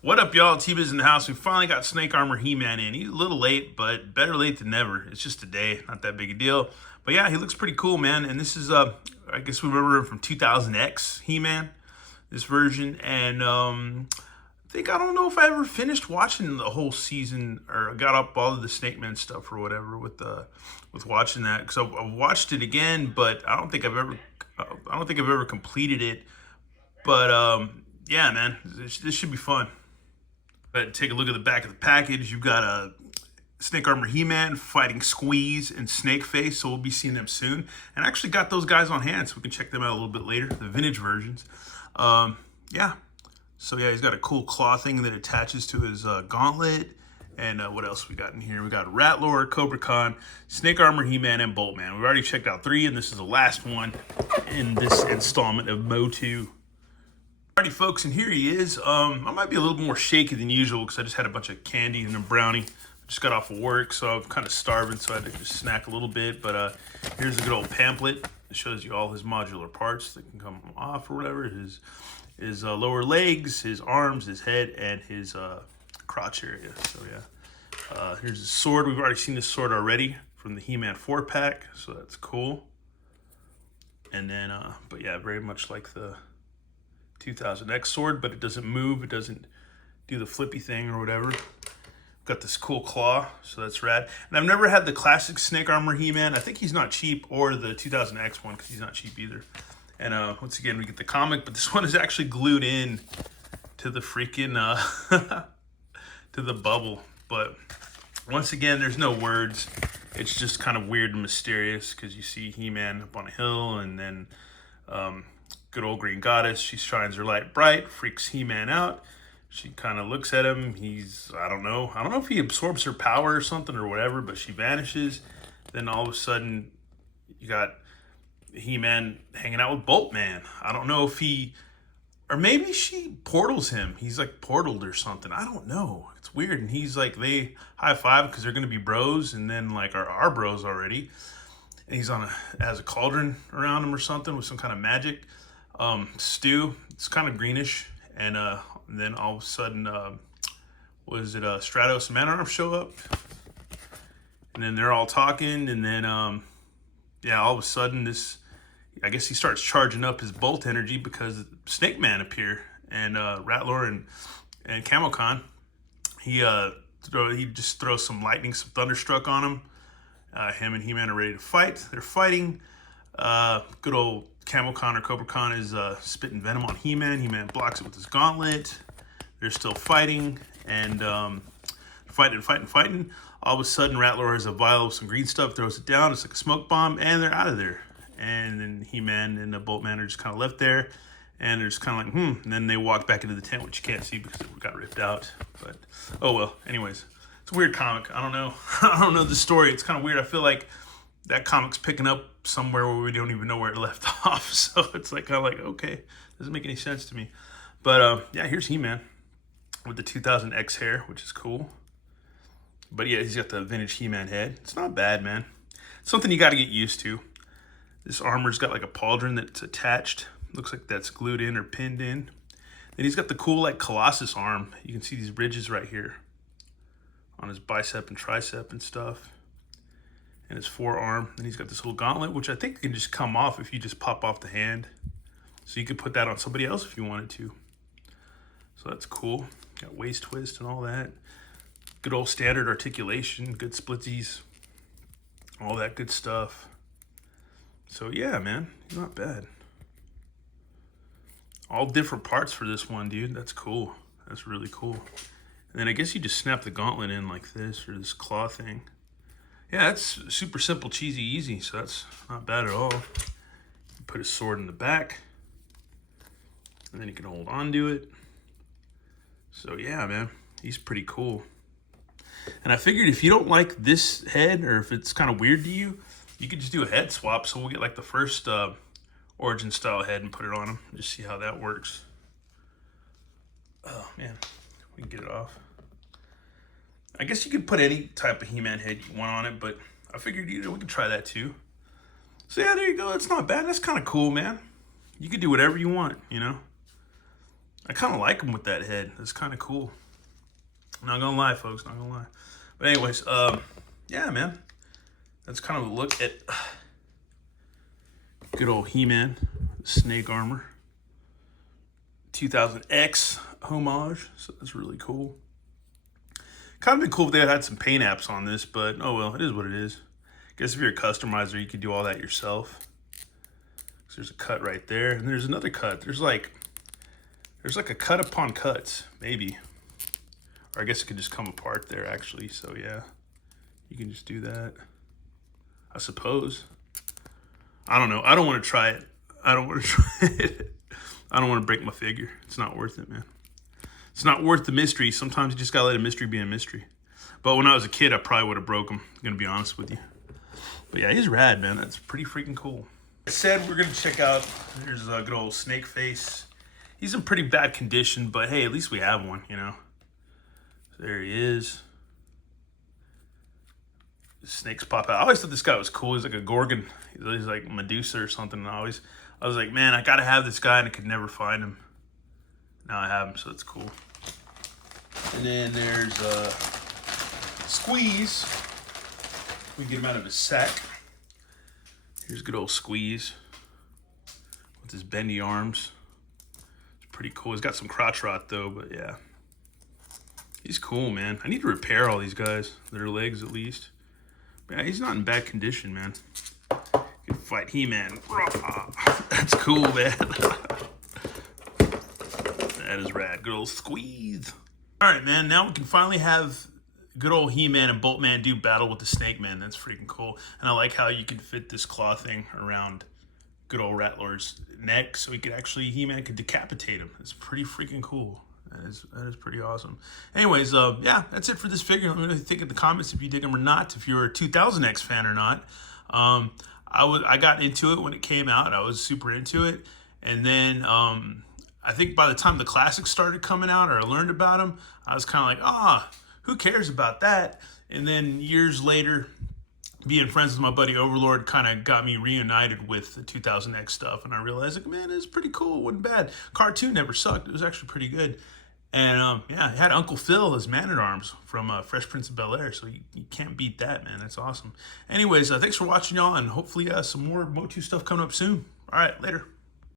What up, y'all? T-Biz in the house. We finally got Snake Armor He-Man in. He's a little late, but better late than never. It's just a day, not that big a deal. But yeah, he looks pretty cool, man. And this is, I guess we remember him from 2000X He-Man, this version. And I don't know if I ever finished watching the whole season or got up all of the Snake Man stuff or whatever with watching that. Because I've watched it again, but I don't think I've ever completed it. But yeah, man, this should be fun. But take a look at the back of the package. You've got a Snake Armor He-Man fighting Squeeze and Snakeface, so we'll be seeing them soon. And I actually got those guys on hand, so we can check them out a little bit later, the vintage versions. Yeah. So yeah, he's got a cool claw thing that attaches to his gauntlet. And what else we got in here? We got Ratlord, Cobra Khan, Snake Armor He-Man, and Boltman. We've already checked out 3, and this is the last one in this installment of Mo2. Alrighty, folks, and here he is. I might be a little more shaky than usual because I just had a bunch of candy and a brownie. Just got off of work, so I'm kind of starving, so I had to just snack a little bit. But here's a good old pamphlet. It shows you all his modular parts that can come off or whatever. His lower legs, his arms, his head, and his crotch area. So yeah, here's his sword. We've already seen this sword already from the He-Man 4-pack, so that's cool. And then, but yeah, very much like the 2000X sword, but it doesn't move. It doesn't do the flippy thing or whatever. Got this cool claw, so that's rad. And I've never had the classic Snake Armor He-Man. I think he's not cheap, or the 2000X one, because he's not cheap either. And once again, we get the comic, but this one is actually glued in to the freaking, to the bubble. But once again, there's no words. It's just kind of weird and mysterious, because you see He-Man up on a hill, and then good old Green Goddess, she shines her light bright, freaks He-Man out. She kind of looks at him. I don't know if he absorbs her power or something or whatever, but she vanishes. Then all of a sudden, you got He-Man hanging out with Boltman. I don't know if or maybe she portals him. He's like portaled or something. I don't know. It's weird. And he's like, they high five because they're going to be bros, and then like are bros already. And he's has a cauldron around him or something with some kind of magic stew. It's kind of greenish. And then all of a sudden, Stratos and Man-at-Arms show up. And then they're all talking. And then, yeah, all of a sudden, I guess he starts charging up his bolt energy because Snake Man appear. And Rattler and Camo Con, he just throws some lightning, some thunderstruck on him. Him and He-Man are ready to fight. They're fighting. Good old Camo Con or Cobra Khan is spitting venom on He-Man. He-Man blocks it with his gauntlet. They're still fighting and fighting. All of a sudden, Rattler has a vial of some green stuff, throws it down. It's like a smoke bomb, and they're out of there. And then He-Man and the Boltman are just kind of left there, and they're just kind of like, And then they walk back into the tent, which you can't see because it got ripped out. But oh well. Anyways, it's a weird comic. I don't know. I don't know the story. It's kind of weird. I feel like that comic's picking up somewhere where we don't even know where it left off. So it's like kind of like, okay, doesn't make any sense to me. But yeah, here's He-Man with the 2000X hair, which is cool. But yeah, he's got the vintage He-Man head. It's not bad, man. It's something you got to get used to. This armor's got like a pauldron that's attached. Looks like that's glued in or pinned in. Then he's got the cool like Colossus arm. You can see these ridges right here on his bicep and tricep and stuff. And his forearm. Then he's got this little gauntlet, which I think can just come off if you just pop off the hand. So you could put that on somebody else if you wanted to. So that's cool. Got waist twist and all that. Good old standard articulation, good splitsies, all that good stuff. So yeah, man, not bad. All different parts for this one, dude. That's cool. That's really cool. And then I guess you just snap the gauntlet in like this, or this claw thing. Yeah, that's super simple, cheesy, easy, so that's not bad at all. Put his sword in the back, and then you can hold on to it. So yeah, man, he's pretty cool. And I figured if you don't like this head, or if it's kind of weird to you, you could just do a head swap. So we'll get like the first Origin style head and put it on him. Just see how that works. Oh man, we can get it off. I guess you could put any type of He-Man head you want on it, but I figured we could try that too. So yeah, there you go. It's not bad. That's kind of cool, man. You could do whatever you want, you know. I kind of like him with that head. It's kind of cool. Not gonna lie, folks. Not gonna lie. But anyways, yeah, man. That's kind of a look at good old He-Man, snake armor. 2000X homage, so that's really cool. Kind of been cool if they had some paint apps on this, but oh well, it is what it is. Guess if you're a customizer, you could do all that yourself. So there's a cut right there, and there's another cut. There's like a cut upon cuts, maybe. Or I guess it could just come apart there, actually. So yeah, you can just do that, I suppose. I don't know. I don't want to try it. I don't want to try it. I don't want to break my figure. It's not worth it, man. It's not worth the mystery. Sometimes you just gotta let a mystery be a mystery. But when I was a kid, I probably would have broke him. I'm gonna be honest with you. But yeah, he's rad, man. That's pretty freaking cool. I said we're gonna check out. There's a good old snake face. He's in pretty bad condition, but hey, at least we have one, you know. So there he is. The snakes pop out. I always thought this guy was cool. He's like a Gorgon. He's like Medusa or something. And I was like, man, I gotta have this guy, and I could never find him. Now I have him, so it's cool. And then there's Squeeze. We get him out of his sack. Here's good old Squeeze with his bendy arms. It's pretty cool. He's got some crotch rot though, but yeah. He's cool, man. I need to repair all these guys. Their legs at least. But yeah, he's not in bad condition, man. Can fight He-Man. That's cool, man. That is rad. Good old Squeeze. All right, man. Now we can finally have good old He-Man and Boltman do battle with the Snake Man. That's freaking cool. And I like how you can fit this claw thing around good old Rattler's neck, so he could actually, He-Man could decapitate him. It's pretty freaking cool. That is pretty awesome. Anyways, yeah, that's it for this figure. Let me know what you think in the comments if you dig them or not. If you're a 2000X fan or not. I got into it when it came out. I was super into it, and then I think by the time the classics started coming out, or I learned about them, I was kind of like, who cares about that? And then years later, being friends with my buddy Overlord kind of got me reunited with the 2000X stuff, and I realized, like, man, it's pretty cool. It wasn't bad. Cartoon never sucked. It was actually pretty good. And yeah, it had Uncle Phil as Man-at-Arms from Fresh Prince of Bel-Air, so you can't beat that, man. That's awesome. Anyways, thanks for watching, y'all, and hopefully some more Motu stuff coming up soon. All right, later.